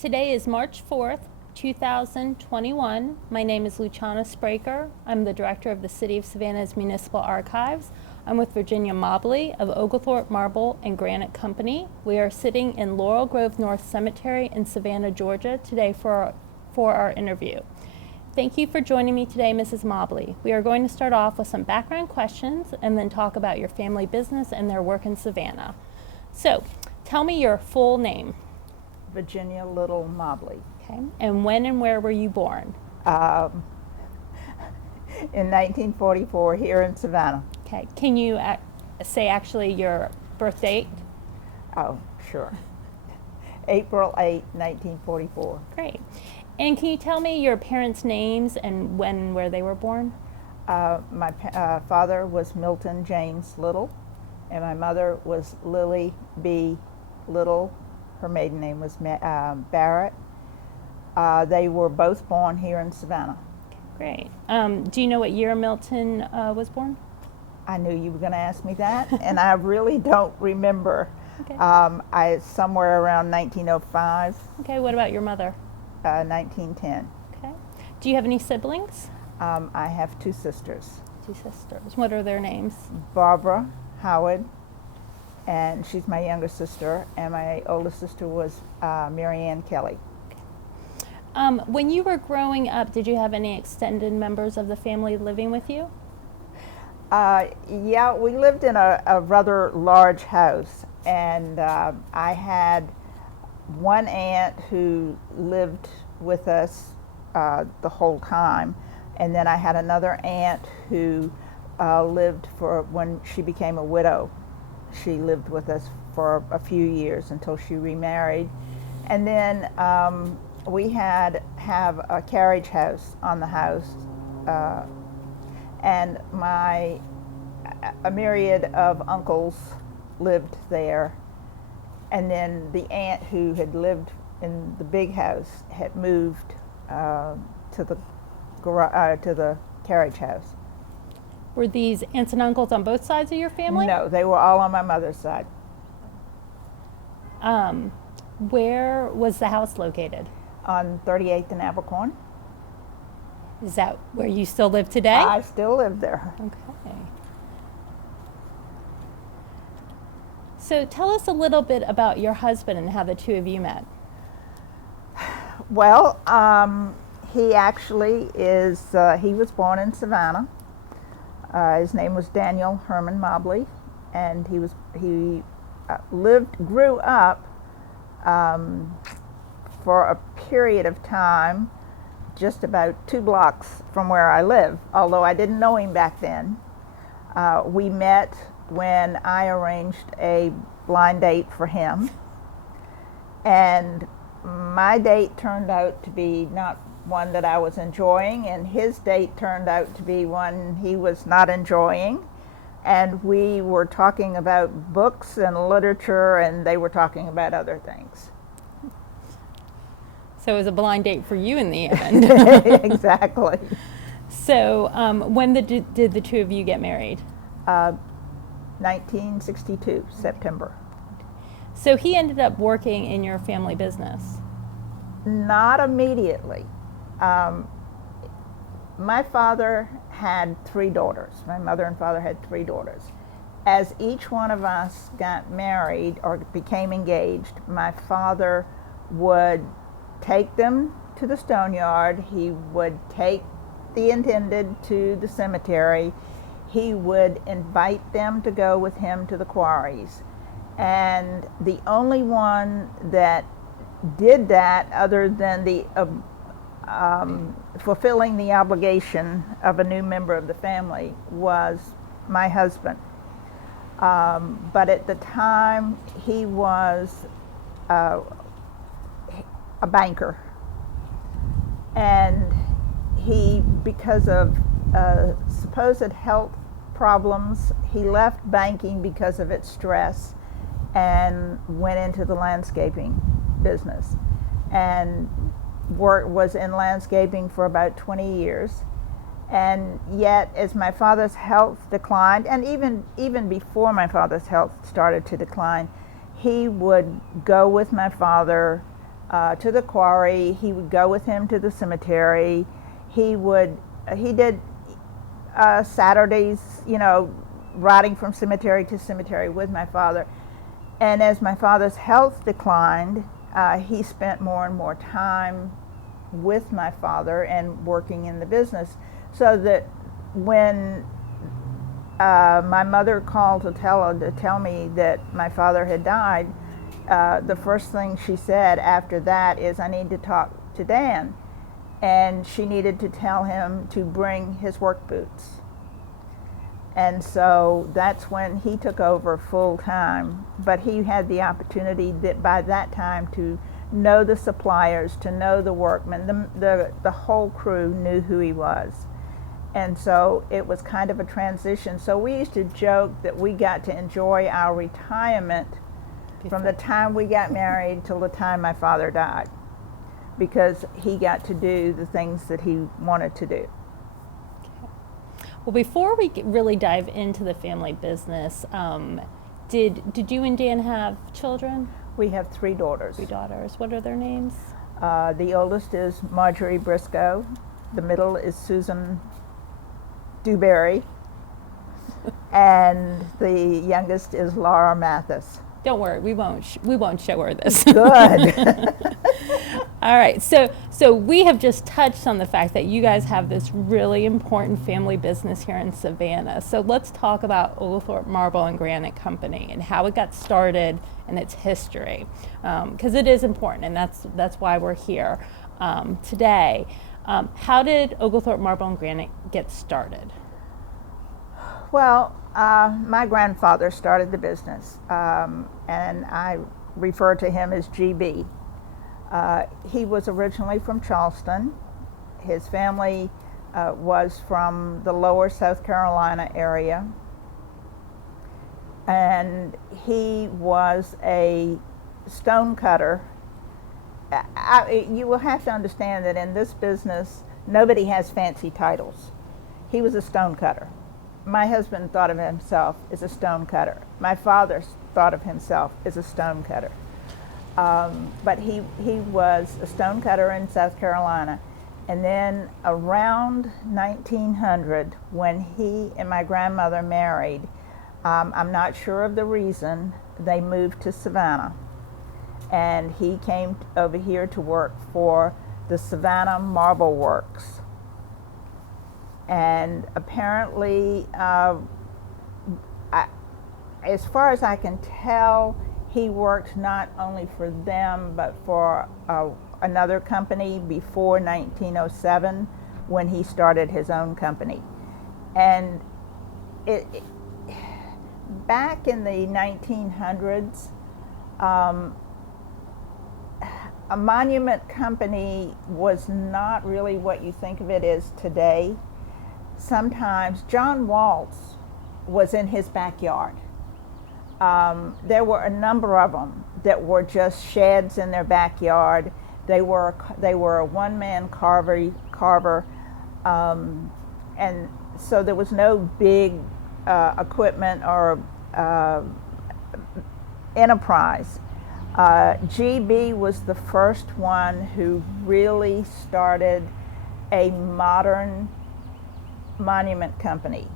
Today is March 4th, 2021. My name is Luciana Spraker. I'm the director of the City of Savannah's Municipal Archives. I'm with Virginia Mobley of Oglethorpe Marble and Granite Company. We are sitting in Laurel Grove North Cemetery in Savannah, Georgia today for our interview. Thank you for joining me today, Mrs. Mobley. We are going to start off with some background questions and then talk about your family business and their work in Savannah. So, tell me your full name. Virginia Little Mobley. Okay. And when and where were you born? In 1944 here in Savannah. Okay. Can you say actually your birth date? Oh, sure. April 8, 1944. Great. And can you tell me your parents' names and when and where they were born? My father was Milton James Little, and my mother was Lily B. Little. Her maiden name was Barrett. They were both born here in Savannah. Okay, great. Do you know what year Milton was born? I knew you were going to ask me that, and I really don't remember. Okay. Somewhere around 1905. Okay, what about your mother? 1910. Okay. Do you have any siblings? I have two sisters. Two sisters. What are their names? Barbara Howard, and she's my younger sister, and my older sister was Mary Ann Kelly. When you were growing up, did you have any extended members of the family living with you? Yeah, we lived in a rather large house, and I had one aunt who lived with us the whole time, and then I had another aunt who lived for when she became a widow. She lived with us for a few years until she remarried, and then we have a carriage house on the house, and a myriad of uncles lived there. And then the aunt who had lived in the big house had moved to the carriage house. Were these aunts and uncles on both sides of your family? No, they were all on my mother's side. Where was the house located? On 38th and Abercorn. Is that where you still live today? I still live there. Okay. So tell us a little bit about your husband and how the two of you met. Well, he actually he was born in Savannah. His name was Daniel Herman Mobley, and he grew up for a period of time just about 2 blocks from where I live, although I didn't know him back then. We met when I arranged a blind date for him, and my date turned out to be not one that I was enjoying, and his date turned out to be one he was not enjoying, and we were talking about books and literature, and they were talking about other things. So it was a blind date for you in the end. Exactly. So when did the two of you get married? 1962, September. So he ended up working in your family business? Not immediately. My father had 3 daughters. My mother and father had 3 daughters. As each one of us got married or became engaged, my father would take them to the stone yard. He would take the intended to the cemetery. He would invite them to go with him to the quarries. And the only one that did that, other than the fulfilling the obligation of a new member of the family, was my husband. But at the time, he was a banker. And because of supposed health problems, he left banking because of its stress and went into the landscaping business, and was in landscaping for about 20 years. And yet, as my father's health declined, and even before my father's health started to decline, he would go with my father to the quarry. He would go with him to the cemetery. He did Saturdays, riding from cemetery to cemetery with my father. And as my father's health declined, he spent more and more time with my father and working in the business. So that when my mother called to tell me that my father had died, the first thing she said after that is, "I need to talk to Dan." And she needed to tell him to bring his work boots. And so that's when he took over full time. But he had the opportunity that by that time to know the suppliers, to know the workmen. The whole crew knew who he was. And so it was kind of a transition. So we used to joke that we got to enjoy our retirement from the time we got married till the time my father died, because he got to do the things that he wanted to do. Well, before we really dive into the family business, did you and Dan have children? We have 3 daughters. 3 daughters. What are their names? The oldest is Marjorie Briscoe. The middle is Susan Dewberry. And the youngest is Laura Mathis. Don't worry, we won't show her this. Good. All right, so we have just touched on the fact that you guys have this really important family business here in Savannah. So let's talk about Oglethorpe Marble and Granite Company and how it got started and its history, because it is important, and that's why we're here today. How did Oglethorpe Marble and Granite get started? Well, my grandfather started the business, and I refer to him as GB. He was originally from Charleston. His family was from the lower South Carolina area. And he was a stone cutter. You will have to understand that in this business, nobody has fancy titles. He was a stone cutter. My husband thought of himself as a stone cutter. My father thought of himself as a stone cutter. But he was a stone cutter in South Carolina. And then around 1900, when he and my grandmother married, I'm not sure of the reason, they moved to Savannah. And he came over here to work for the Savannah Marble Works. And apparently, as far as I can tell, he worked not only for them, but for another company before 1907, when he started his own company. And back in the 1900s, a monument company was not really what you think of it as today. Sometimes John Waltz was in his backyard. There were a number of them that were just sheds in their backyard. They were a one-man carver, and so there was no big equipment or enterprise. GB was the first one who really started a modern monument company.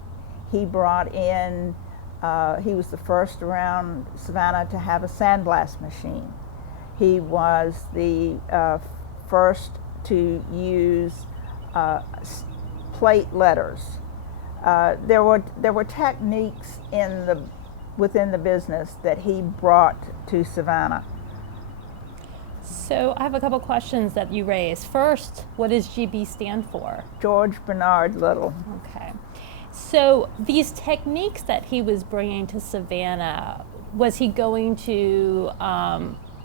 He brought in, he was the first around Savannah to have a sandblast machine. He was the first to use plate letters. There were techniques within the business that he brought to Savannah. So I have a couple questions that you raised. First, what does GB stand for? George Bernard Little. Okay. So these techniques that he was bringing to Savannah, was he going to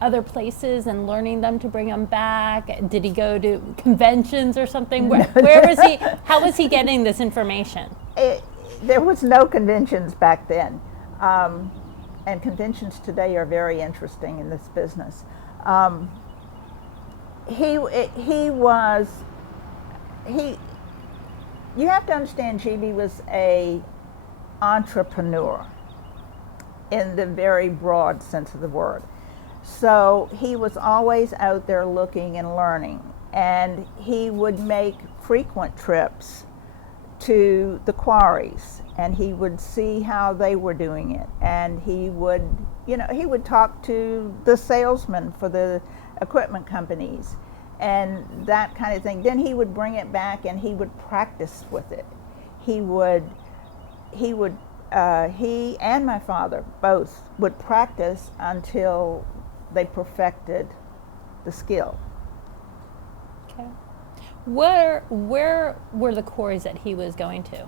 other places and learning them to bring them back? Did he go to conventions or something? Where was he? How was he getting this information? There was no conventions back then. And conventions today are very interesting in this business. You have to understand, GB was a entrepreneur in the very broad sense of the word. So he was always out there looking and learning, and he would make frequent trips to the quarries, and he would see how they were doing it, and he would, he would talk to the salesmen for the equipment companies and that kind of thing. Then he would bring it back and he would practice with it. He and my father both would practice until they perfected the skill. Okay. Where were the quarries that he was going to?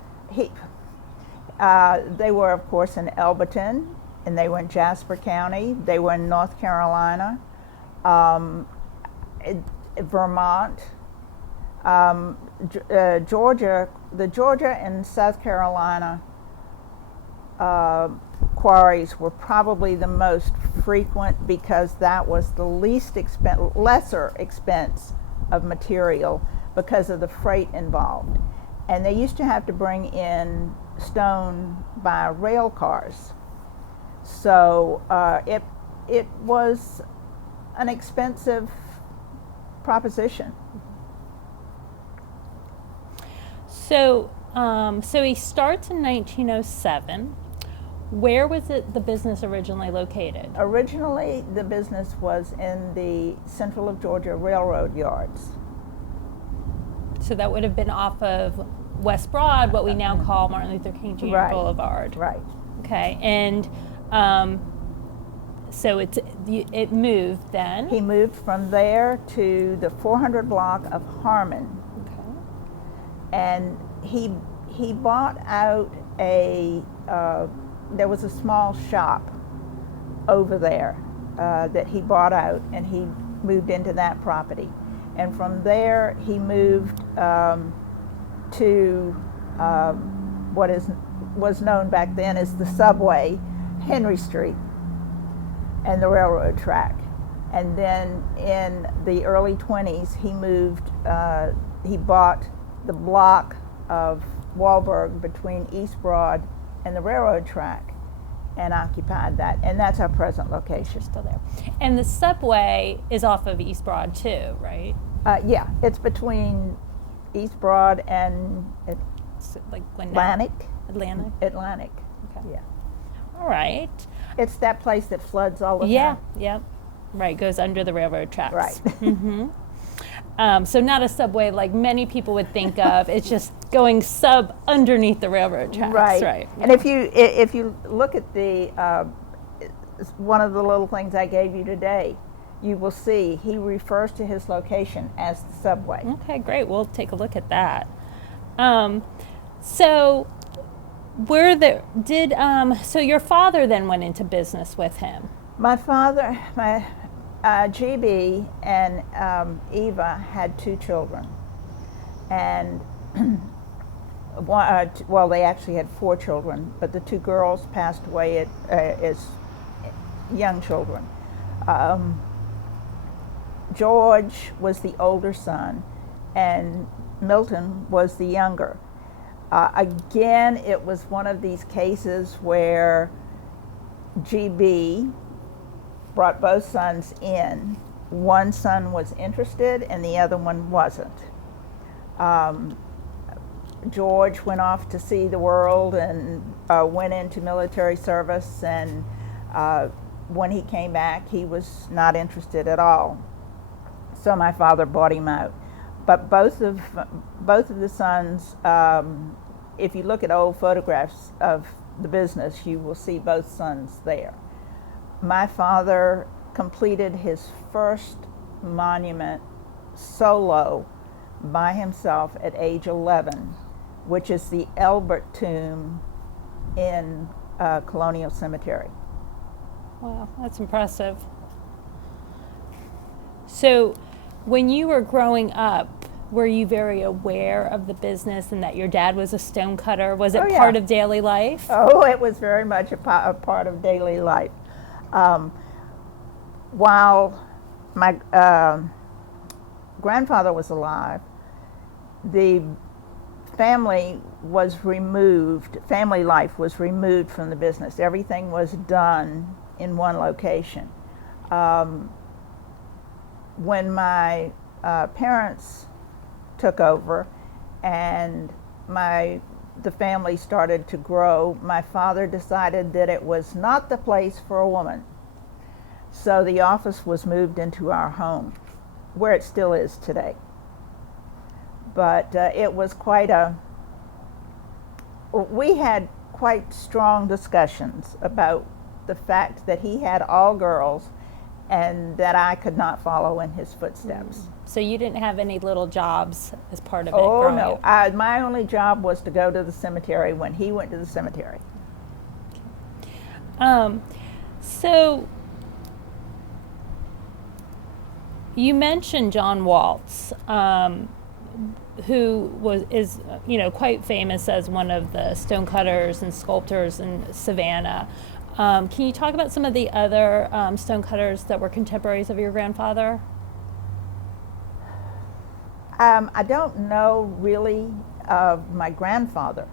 They were, of course, in Elberton, and they were in Jasper County. They were in North Carolina, Vermont, Georgia. The Georgia and South Carolina quarries were probably the most frequent because that was the lesser expense of material because of the freight involved. And they used to have to bring in stone by rail cars. So it was an expensive proposition. So he starts in 1907. Where was the business originally located? Originally, the business was in the Central of Georgia Railroad yards. So that would have been off of West Broad, what we now call Martin Luther King Jr. Right. Boulevard. Right. Okay, and so it moved then. He moved from there to the 400 block of Harmon. Okay. And he bought out there was a small shop over there that he bought out, and he moved into that property. And from there he moved to what was known back then as the subway, Henry Street, and the railroad track. And then in the early 20s he moved, he bought the block of Wahlberg between East Broad and the railroad track and occupied that, and that's our present location. Still there. And the subway is off of East Broad too, right? Yeah, it's between East Broad and Like Atlantic. Atlantic. Okay. Yeah. All right. It's that place that floods all the time. Yeah. Right, goes under the railroad tracks. Right. Mm-hmm. So not a subway like many people would think of. It's just going underneath the railroad tracks. Right. And if you look at the one of the little things I gave you today, you will see he refers to his location as the subway. Okay, great. We'll take a look at that. So so your father then went into business with him? My father, GB and Eva had 2 children, and they actually had 4 children, but the 2 girls passed away as young children. George was the older son, and Milton was the younger. Again, it was one of these cases where GB brought both sons in. One son was interested and the other one wasn't. George went off to see the world and went into military service, and when he came back he was not interested at all. So my father bought him out. But both of the sons, if you look at old photographs of the business, you will see both sons there. My father completed his first monument solo by himself at age 11, which is the Elbert tomb in Colonial Cemetery. Wow, that's impressive. So when you were growing up, were you very aware of the business and that your dad was a stonecutter? Was it part of daily life? Oh, it was very much a part of daily life. While my grandfather was alive, the family life was removed from the business. Everything was done in one location. When my parents took over and the family started to grow, my father decided that it was not the place for a woman. So the office was moved into our home, where it still is today. But it was we had quite strong discussions about the fact that he had all girls and that I could not follow in his footsteps. So you didn't have any little jobs as part of it? Oh, growing no. up? My only job was to go to the cemetery when he went to the cemetery. So you mentioned John Waltz, who is quite famous as one of the stonecutters and sculptors in Savannah. Can you talk about some of the other stonecutters that were contemporaries of your grandfather? I don't know really of my grandfather.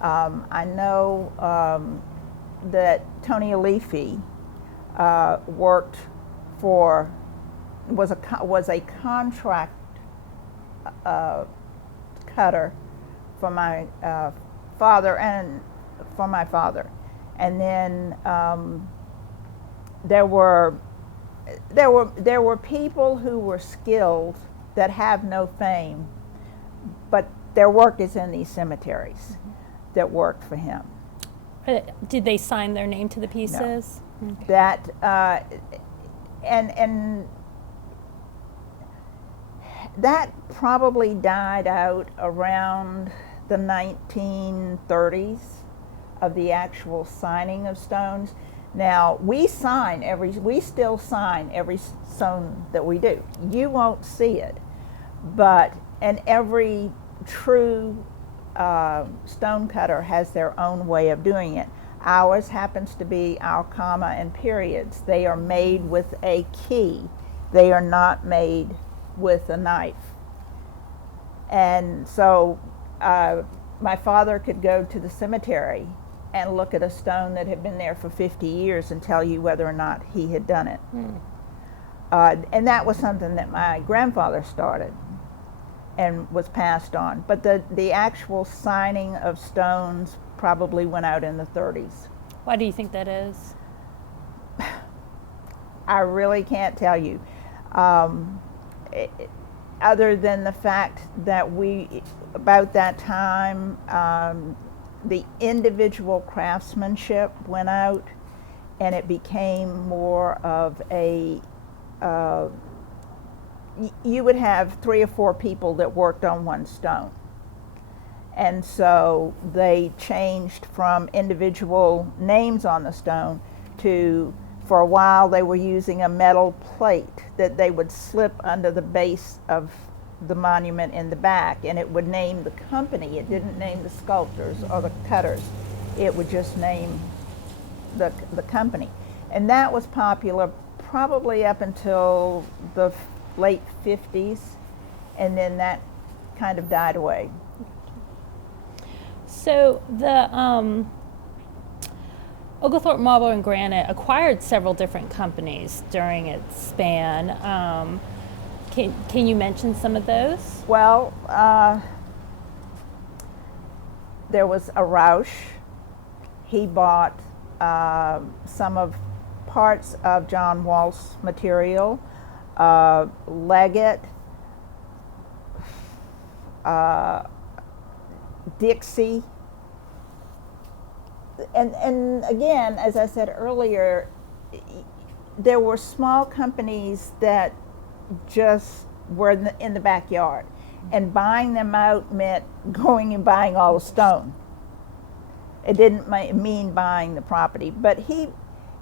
I know that Tony Alifi worked was a contract cutter for my father and for my father. And then there were people who were skilled that have no fame, but their work is in these cemeteries that worked for him. Did they sign their name to the pieces? No. Okay. That and that probably died out around the 1930s of the actual signing of stones. Now we still sign every stone that we do. You won't see it, and every true stone cutter has their own way of doing it. Ours happens to be our comma and periods. They are made with a key. They are not made with a knife. And so my father could go to the cemetery and look at a stone that had been there for 50 years and tell you whether or not he had done it. And that was something that my grandfather started and was passed on. But the actual signing of stones probably went out in the 30s. Why do you think that is? I really can't tell you. Other than the fact that about that time, the individual craftsmanship went out and it became more of you would have 3 or 4 people that worked on one stone. And so they changed from individual names on the stone to, for a while they were using a metal plate that they would slip under the base of the monument in the back, and it would name the company. It didn't name the sculptors or the cutters. It would just name the company. And that was popular probably up until the late 50s, and then that kind of died away. So the Oglethorpe Marble and Granite acquired several different companies during its span. Can you mention some of those? Well, there was a Roush. He bought some of parts of John Walt's material. Leggett, Dixie, and again, as I said earlier, there were small companies that just were in the backyard, and buying them out meant going and buying all the stone. It didn't mean buying the property, but he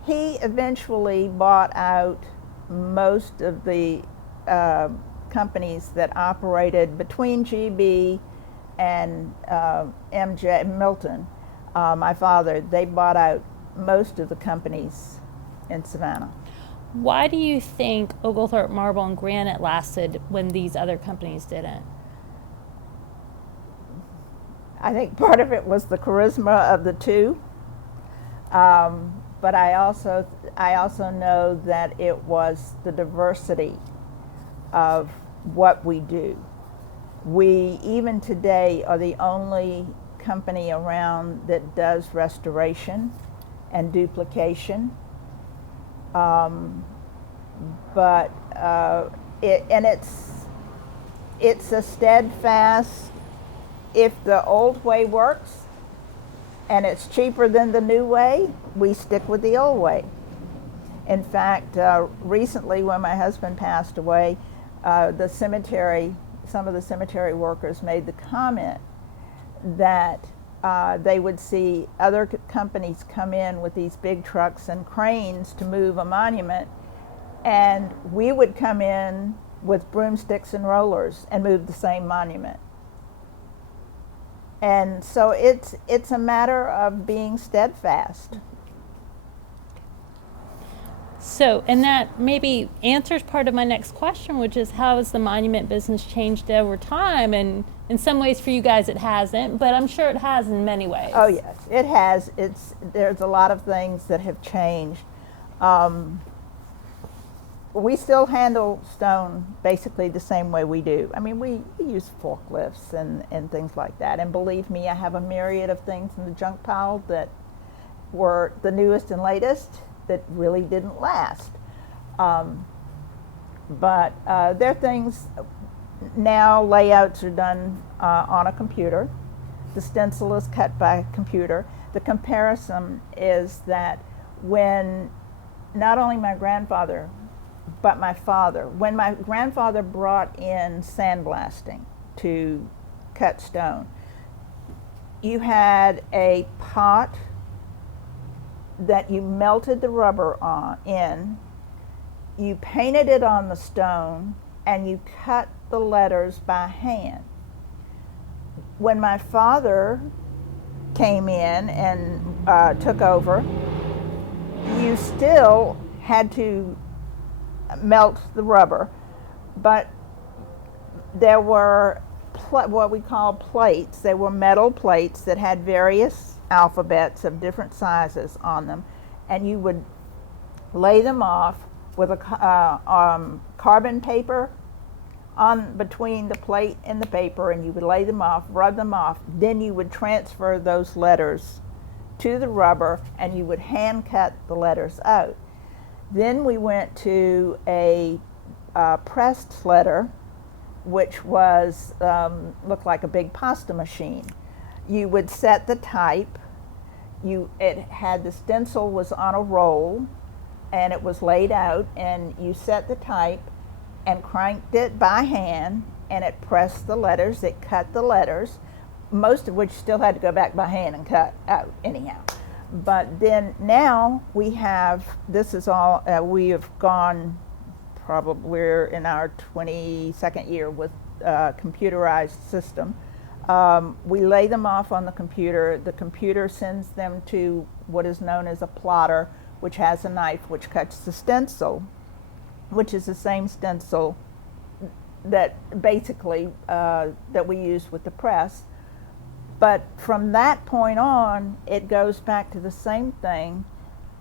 eventually bought out most of the companies that operated between GB and MJ Milton. My father, they bought out most of the companies in Savannah. Why do you think Oglethorpe Marble and Granite lasted when these other companies didn't? I think part of it was the charisma of the two. but I also know that it was the diversity of what we do. We, even today, are the only company around that does restoration and duplication. But it's a steadfast, if the old way works and it's cheaper than the new way, we stick with the old way. In fact, recently when my husband passed away, some of the cemetery workers made the comment that they would see other companies come in with these big trucks and cranes to move a monument, and we would come in with broomsticks and rollers and move the same monument. And so it's a matter of being steadfast. So, and that maybe answers part of my next question, which is how has the monument business changed over time? And in some ways for you guys it hasn't, but I'm sure it has in many ways. Oh yes, it has. There's a lot of things that have changed. We still handle stone basically the same way we do. I mean, we use forklifts and things like that. And believe me, I have a myriad of things in the junk pile that were the newest and latest that really didn't last. But there are things, now layouts are done on a computer. The stencil is cut by a computer. The comparison is that when not only my grandfather, but my father, when my grandfather brought in sandblasting to cut stone, you had a pot that you melted the rubber in, you painted it on the stone, and you cut the letters by hand. When my father came in and took over, you still had to melt the rubber, but there were what we call plates. They were metal plates that had various alphabets of different sizes on them, and you would lay them off with a carbon paper on between the plate and the paper, and you would lay them off, rub them off. Then you would transfer those letters to the rubber, and you would hand cut the letters out. Then we went to a pressed letter, which was looked like a big pasta machine. You would set the type. It had the stencil was on a roll, and it was laid out, and you set the type and cranked it by hand, and it pressed the letters. It cut the letters, most of which still had to go back by hand and cut out anyhow. But then now we have, this is all, we have gone, probably we're in our 22nd year with a computerized system. We lay them off on the computer. The computer sends them to what is known as a plotter, which has a knife which cuts the stencil, which is the same stencil that basically that we use with the press. But from that point on, it goes back to the same thing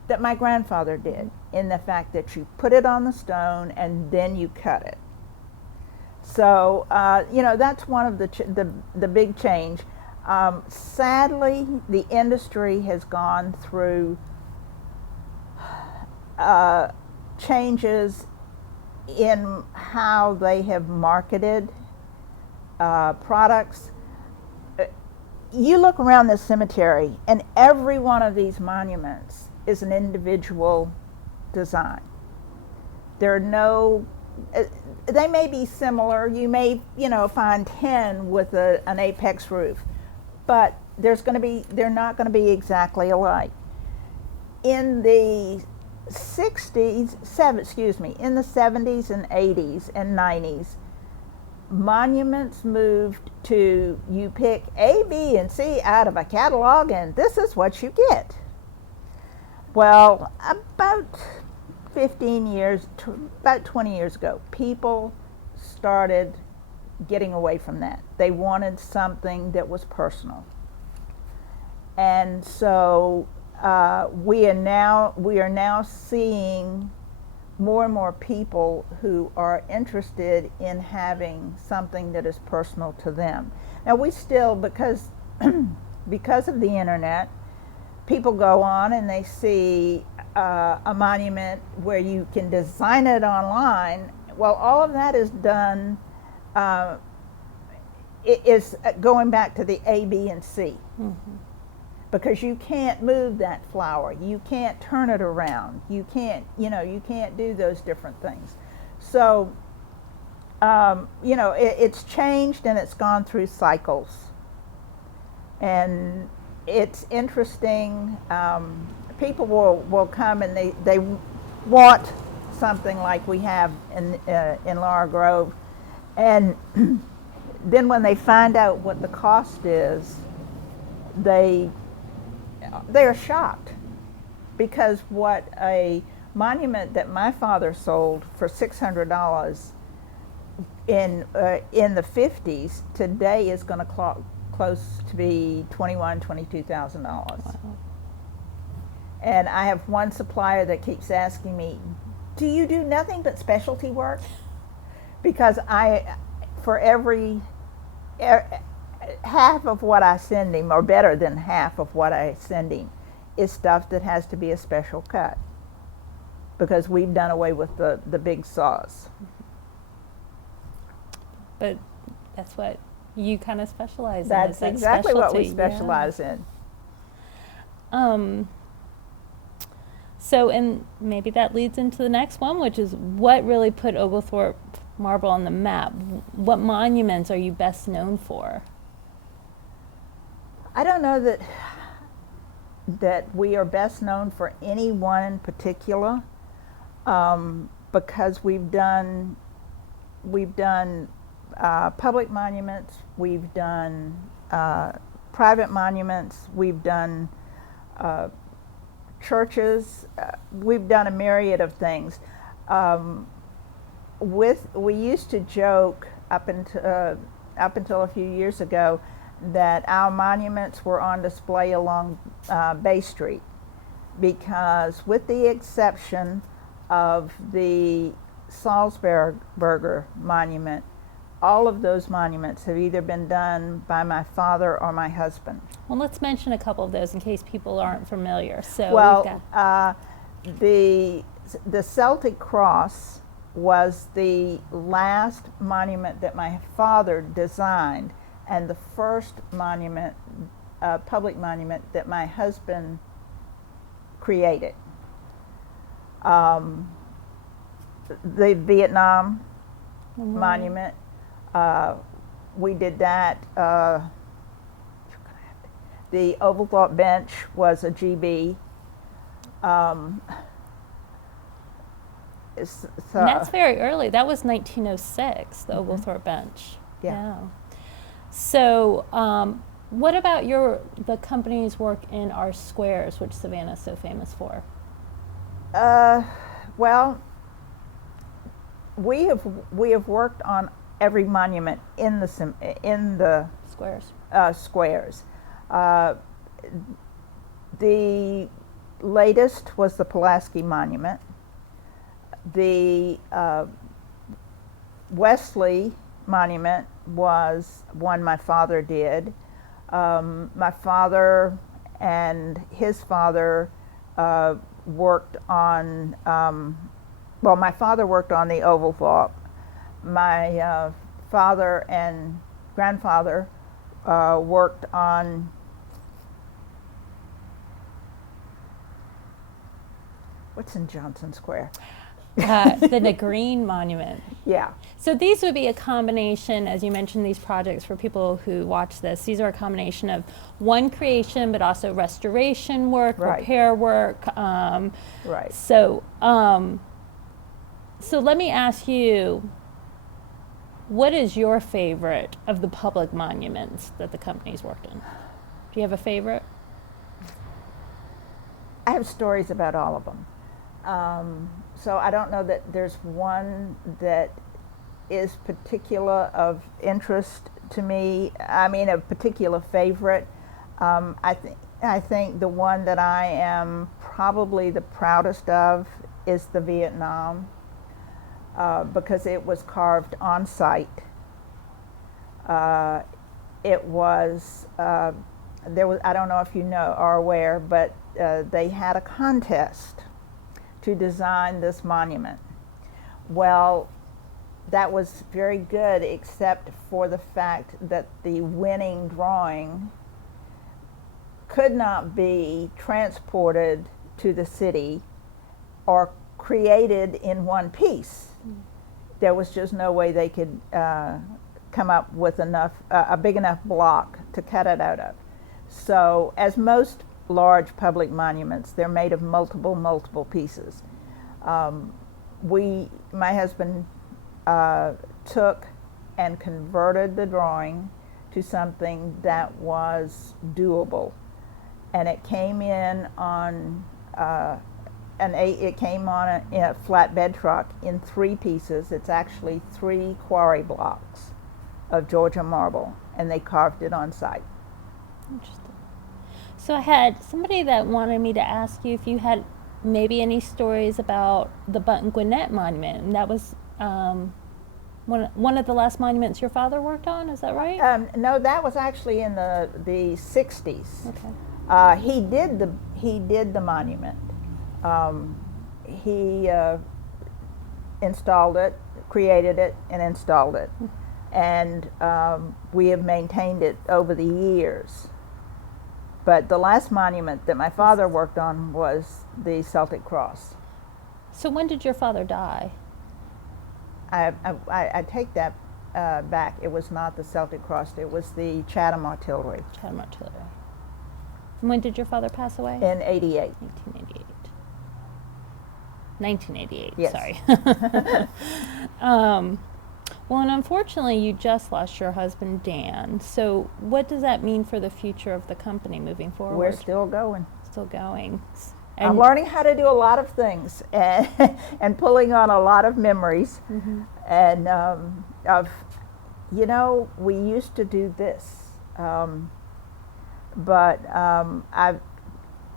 that my grandfather did, in the fact that you put it on the stone and then you cut it. So, that's one of the big change. Sadly, the industry has gone through changes in how they have marketed products. You look around this cemetery, and every one of these monuments is an individual design. There are no, they may be similar. You may, find 10 with an apex roof, but they're not going to be exactly alike. In the 70s and 80s and 90s, monuments moved to, you pick A, B, and C out of a catalog, and this is what you get. Well, about 20 years ago, people started getting away from that. They wanted something that was personal. And so we are now seeing more and more people who are interested in having something that is personal to them. Now we still, because because of the internet, people go on and they see a monument where you can design it online. Well, all of that is done. It is going back to the A, B, and C. Mm-hmm. Because you can't move that flower, you can't turn it around, you can't do those different things. So, it's changed and it's gone through cycles. And it's interesting. People will come and they want something like we have in Laura Grove, and then when they find out what the cost is, they're shocked, because what a monument that my father sold for $600 in the 50s today is going to close to be $22,000. Wow. And I have one supplier that keeps asking me, "Do you do nothing but specialty work?" Because for every half of what I send him, or better than half of what I send him, is stuff that has to be a special cut, because we've done away with the big saws. But that's what you kind of specialize in. That's exactly what we specialize in. So, and maybe that leads into the next one, which is what really put Oglethorpe Marble on the map. What monuments are you best known for? I don't know that we are best known for any one in particular, because we've done public monuments, we've done private monuments, we've done churches, we've done a myriad of things. We used to joke up until a few years ago that our monuments were on display along Bay Street, because with the exception of the Salzberger monument, all of those monuments have either been done by my father or my husband. Well, let's mention a couple of those in case people aren't familiar. So the Celtic Cross was the last monument that my father designed, and the first monument, public monument, that my husband created. The Vietnam monument, we did that. The Oglethorpe bench was a GB. And that's very early. That was 1906, the Oglethorpe bench. Yeah. So, what about the company's work in our squares, which Savannah is so famous for? Well, we have worked on every monument in the squares. Squares. The latest was the Pulaski Monument. The Wesley Monument was one my father did. My father and his father worked on, my father worked on the Oglethorpe. My father and grandfather worked on, what's in Johnson Square? The Green Monument. Yeah. So these would be a combination, as you mentioned, these projects for people who watch this. These are a combination of one creation, but also restoration work, right, repair work. Right. So let me ask you, what is your favorite of the public monuments that the company's worked in? Do you have a favorite? I have stories about all of them. So I don't know that there's one that is particular of interest to me. I mean, a particular favorite. I think I think the one that I am probably the proudest of is the Vietnam, because it was carved on site. It was there was, I don't know if you know, are aware, but they had a contest to design this monument. Well, that was very good, except for the fact that the winning drawing could not be transported to the city or created in one piece. There was just no way they could come up with enough, a big enough block to cut it out of. So, as most large public monuments, they're made of multiple pieces. My husband took and converted the drawing to something that was doable, and it came in on it came on a flatbed truck in 3 pieces. It's actually 3 quarry blocks of Georgia marble, and they carved it on site. Interesting. So I had somebody that wanted me to ask you if you had maybe any stories about the Button Gwinnett Monument, and that was one of the last monuments your father worked on. Is that right? No, that was actually in the 60s. Okay. He did the monument. He installed it, created it, and installed it, and we have maintained it over the years. But the last monument that my father worked on was the Celtic Cross. So when did your father die? I take that back. It was not the Celtic Cross. It was the Chatham Artillery. Chatham Artillery. And when did your father pass away? In 88. 1988. 1988, yes. Sorry. Well, and unfortunately, you just lost your husband, Dan. So what does that mean for the future of the company moving forward? We're still going. Still going. I'm learning how to do a lot of things and pulling on a lot of memories. Mm-hmm. And we used to do this. But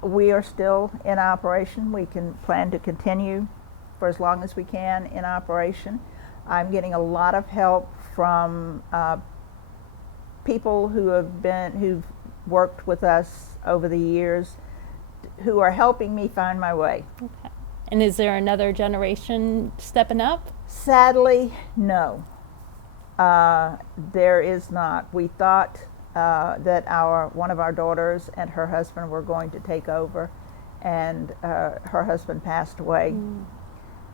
we are still in operation. We can plan to continue for as long as we can in operation. I'm getting a lot of help from people who've worked with us over the years, who are helping me find my way. Okay. And is there another generation stepping up? Sadly, no. There is not. We thought that one of our daughters and her husband were going to take over, and her husband passed away,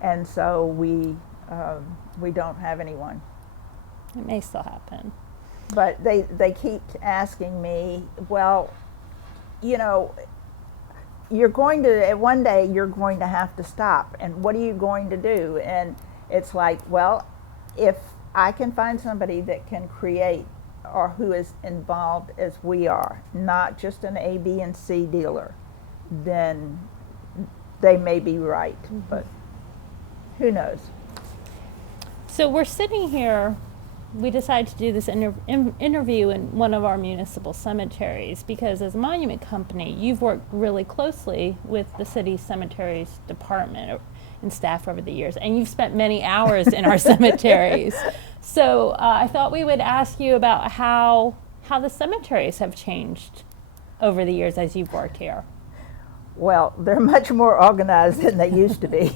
and so we don't have anyone. It may still happen. But they keep asking me, well, one day you're going to have to stop, and what are you going to do? And it's like, well, if I can find somebody that can create, or who is involved as we are, not just an A, B, and C dealer, then they may be right, but who knows? So we're sitting here, we decided to do this interview in one of our municipal cemeteries because as a monument company, you've worked really closely with the city's cemeteries department and staff over the years, and you've spent many hours in our cemeteries. So I thought we would ask you about how the cemeteries have changed over the years as you've worked here. Well, they're much more organized than they used to be.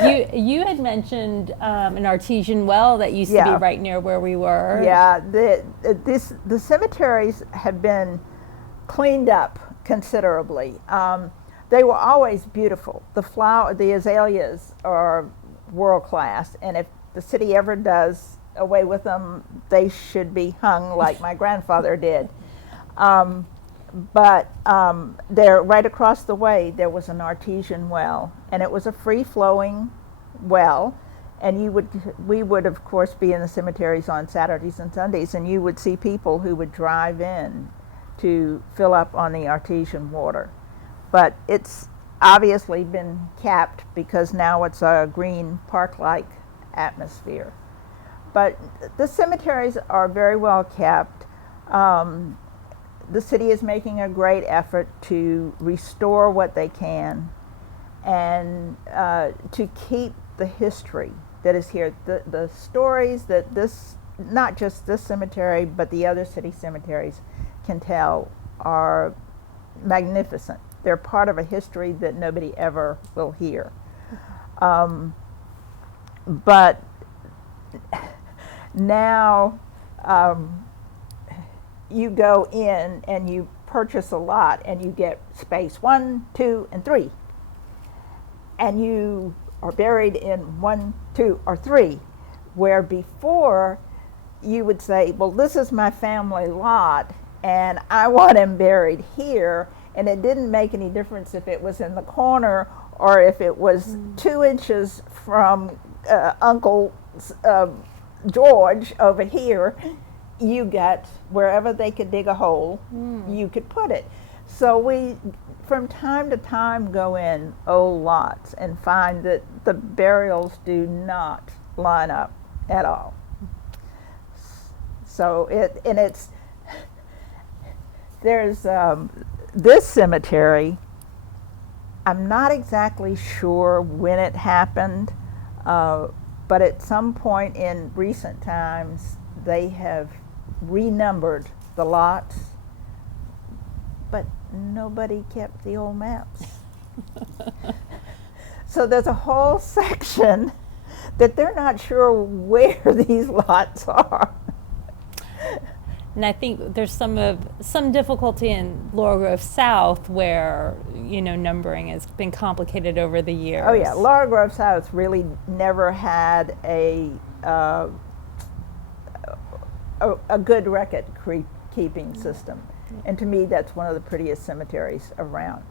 You had mentioned an artesian well that used to be right near where we were. Yeah, the cemeteries have been cleaned up considerably. They were always beautiful. The azaleas are world class, and if the city ever does away with them, they should be hung like my grandfather did. But there, right across the way, there was an artesian well, and it was a free-flowing well. And we would of course be in the cemeteries on Saturdays and Sundays, and you would see people who would drive in to fill up on the artesian water. But it's obviously been capped because now it's a green park-like atmosphere. But the cemeteries are very well kept. the city is making a great effort to restore what they can and to keep the history that is here. The stories that this, not just this cemetery, but the other city cemeteries can tell are magnificent. They're part of a history that nobody ever will hear. But now you go in and you purchase a lot and you get space 1, 2, and 3. And you are buried in 1, 2, or 3, where before you would say, well, this is my family lot and I want him buried here, and it didn't make any difference if it was in the corner or if it was 2 inches from Uncle George over here. You got wherever they could dig a hole, you could put it. So we, from time to time, go in old lots and find that the burials do not line up at all. So there's this cemetery. I'm not exactly sure when it happened, but at some point in recent times, they have renumbered the lots, but nobody kept the old maps. So there's a whole section that they're not sure where these lots are. And I think there's some difficulty in Laurel Grove South where, numbering has been complicated over the years. Oh yeah, Laurel Grove South really never had a good record keeping system. And to me, that's one of the prettiest cemeteries around.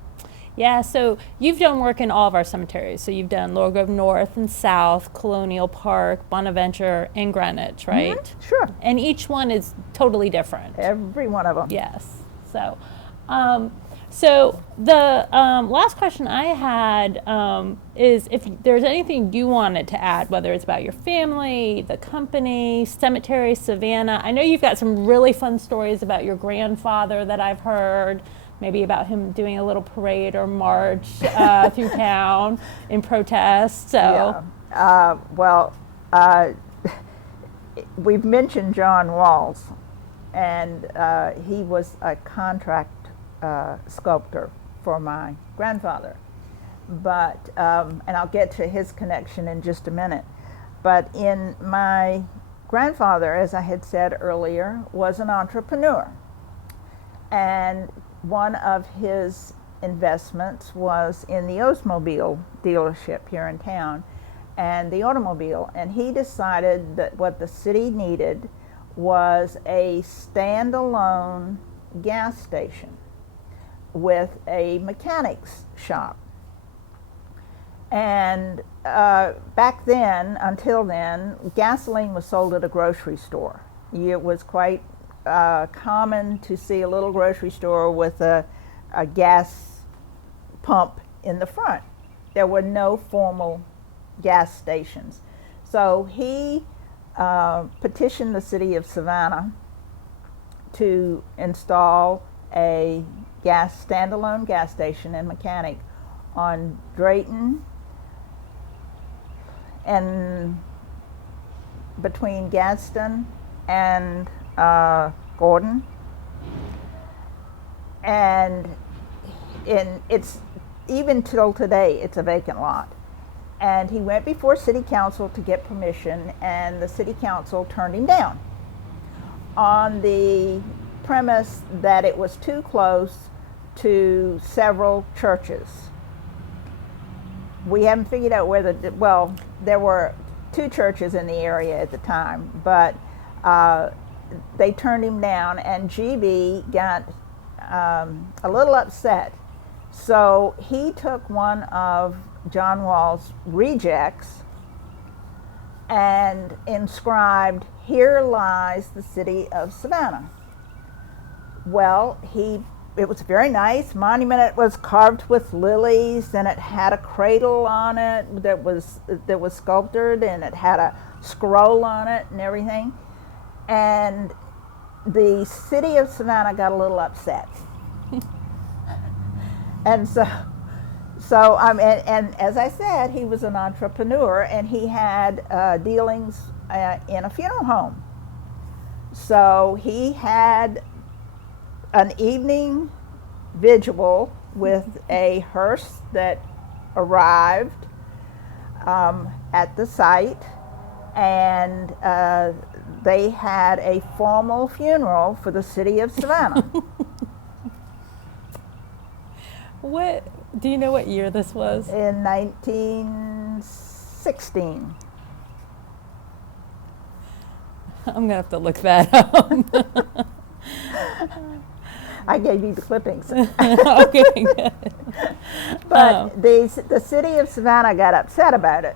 Yeah, so you've done work in all of our cemeteries. So you've done Laurel Grove North and South, Colonial Park, Bonaventure, and Granite, right? Mm-hmm. Sure. And each one is totally different. Every one of them. Yes. So, the last question I had is if there's anything you wanted to add, whether it's about your family, the company, cemetery, Savannah. I know you've got some really fun stories about your grandfather that I've heard. Maybe about him doing a little parade or march through town in protest. So, yeah. We've mentioned John Walls, and he was a contract sculptor for my grandfather. But and I'll get to his connection in just a minute. But in my grandfather, as I had said earlier, was an entrepreneur, and one of his investments was in the Oldsmobile dealership here in town and the automobile. And he decided that what the city needed was a standalone gas station with a mechanics shop. And back then, until then, gasoline was sold at a grocery store. It was quite common to see a little grocery store with a gas pump in the front. There were no formal gas stations. So he petitioned the city of Savannah to install a standalone gas station and mechanic on Drayton and between Gadsden and Gordon, and it's even till today it's a vacant lot. And he went before city council to get permission, and the city council turned him down on the premise that it was too close to several churches. We haven't figured out whether, there were 2 churches in the area at the time, but they turned him down, and GB got a little upset. So he took one of John Wall's rejects and inscribed, "Here lies the city of Savannah." Well, it was very nice monument. It was carved with lilies, and it had a cradle on it that was sculpted, and it had a scroll on it and everything. And the city of Savannah got a little upset. And and as I said, he was an entrepreneur, and he had dealings in a funeral home. So he had an evening vigil with a hearse that arrived at the site, and they had a formal funeral for the city of Savannah. What do you know what year this was? In 1916. I'm gonna have to look that up. I gave you the clippings. Okay, good. But the city of Savannah got upset about it,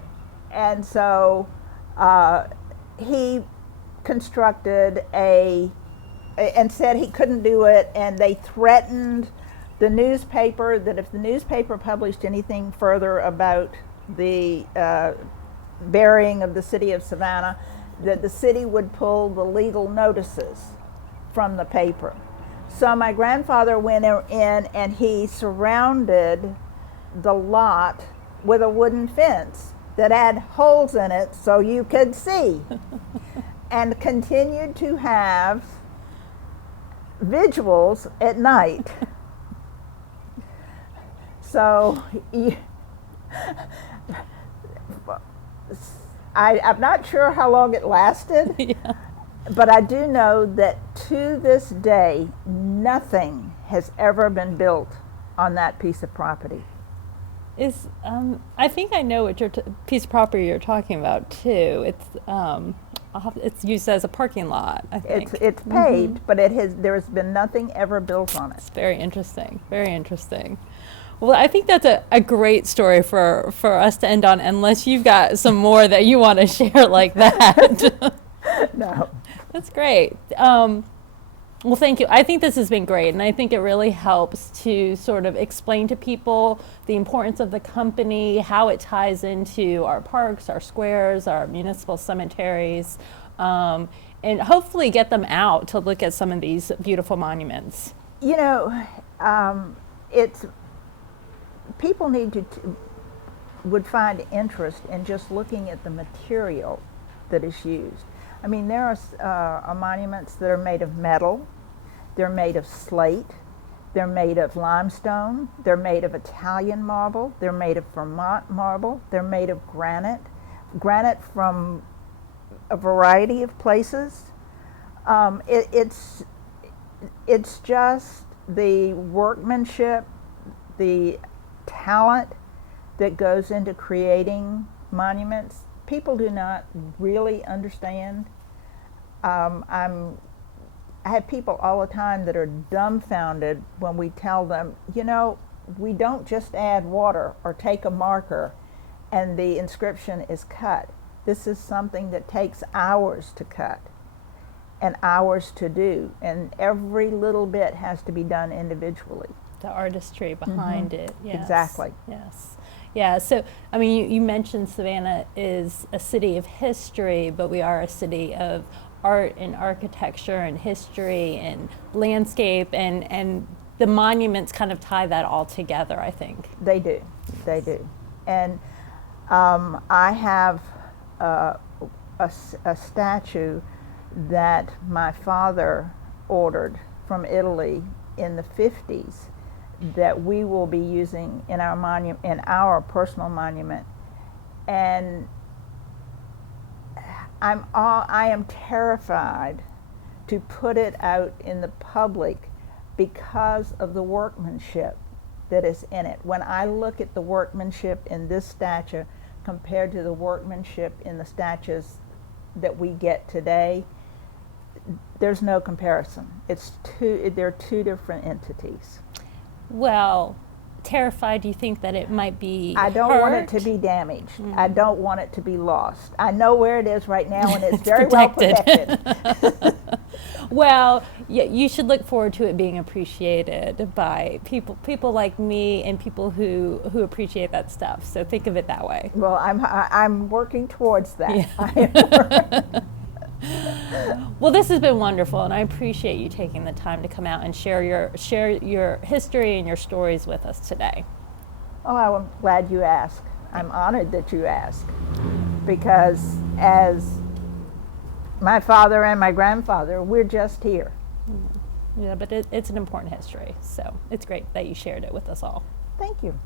and so he constructed and said he couldn't do it, and they threatened the newspaper that if the newspaper published anything further about the burying of the city of Savannah, that the city would pull the legal notices from the paper. So my grandfather went in and he surrounded the lot with a wooden fence that had holes in it so you could see, and continued to have vigils at night. So I'm not sure how long it lasted, Yeah. but I do know that to this day, nothing has ever been built on that piece of property. I think I know what piece of property you're talking about too. It's used as a parking lot, I think. It's paved, but there's been nothing ever built on it. It's very interesting. Very interesting. Well, I think that's a great story for us to end on, unless you've got some more that you want to share like that. No. That's great. Well, thank you. I think this has been great, and I think it really helps to sort of explain to people the importance of the company, how it ties into our parks, our squares, our municipal cemeteries, and hopefully get them out to look at some of these beautiful monuments. You know, people would find interest in just looking at the material that is used. I mean, there are monuments that are made of metal, they're made of slate, they're made of limestone, they're made of Italian marble, they're made of Vermont marble, they're made of granite from a variety of places. It's just the workmanship, the talent that goes into creating monuments. People do not really understand. I have people all the time that are dumbfounded when we tell them, you know, we don't just add water or take a marker and the inscription is cut. This is something that takes hours to cut and hours to do, and every little bit has to be done individually. The artistry behind it. Yes. Exactly. Yes. Yeah. So, I mean, you mentioned Savannah is a city of history, but we are a city of art and architecture and history and landscape, and the monuments kind of tie that all together, I think. They do. They do. And I have a statue that my father ordered from Italy in the 50s that we will be using in our personal monument, and I am terrified to put it out in the public because of the workmanship that is in it. When I look at the workmanship in this statue compared to the workmanship in the statues that we get today, there's no comparison. They're two different entities. Well, terrified, do you think that it might be I don't want it to be damaged. I don't want it to be lost. I know where it is right now, and it's very well protected. Well, you should look forward to it being appreciated by people like me and people who appreciate that stuff. So think of it that way. Well, I'm working towards that. Yeah. Well, this has been wonderful, and I appreciate you taking the time to come out and share your history and your stories with us today. Oh, I'm glad you asked. I'm honored that you asked, because as my father and my grandfather, we're just here. Yeah, but it's an important history, so it's great that you shared it with us all. Thank you.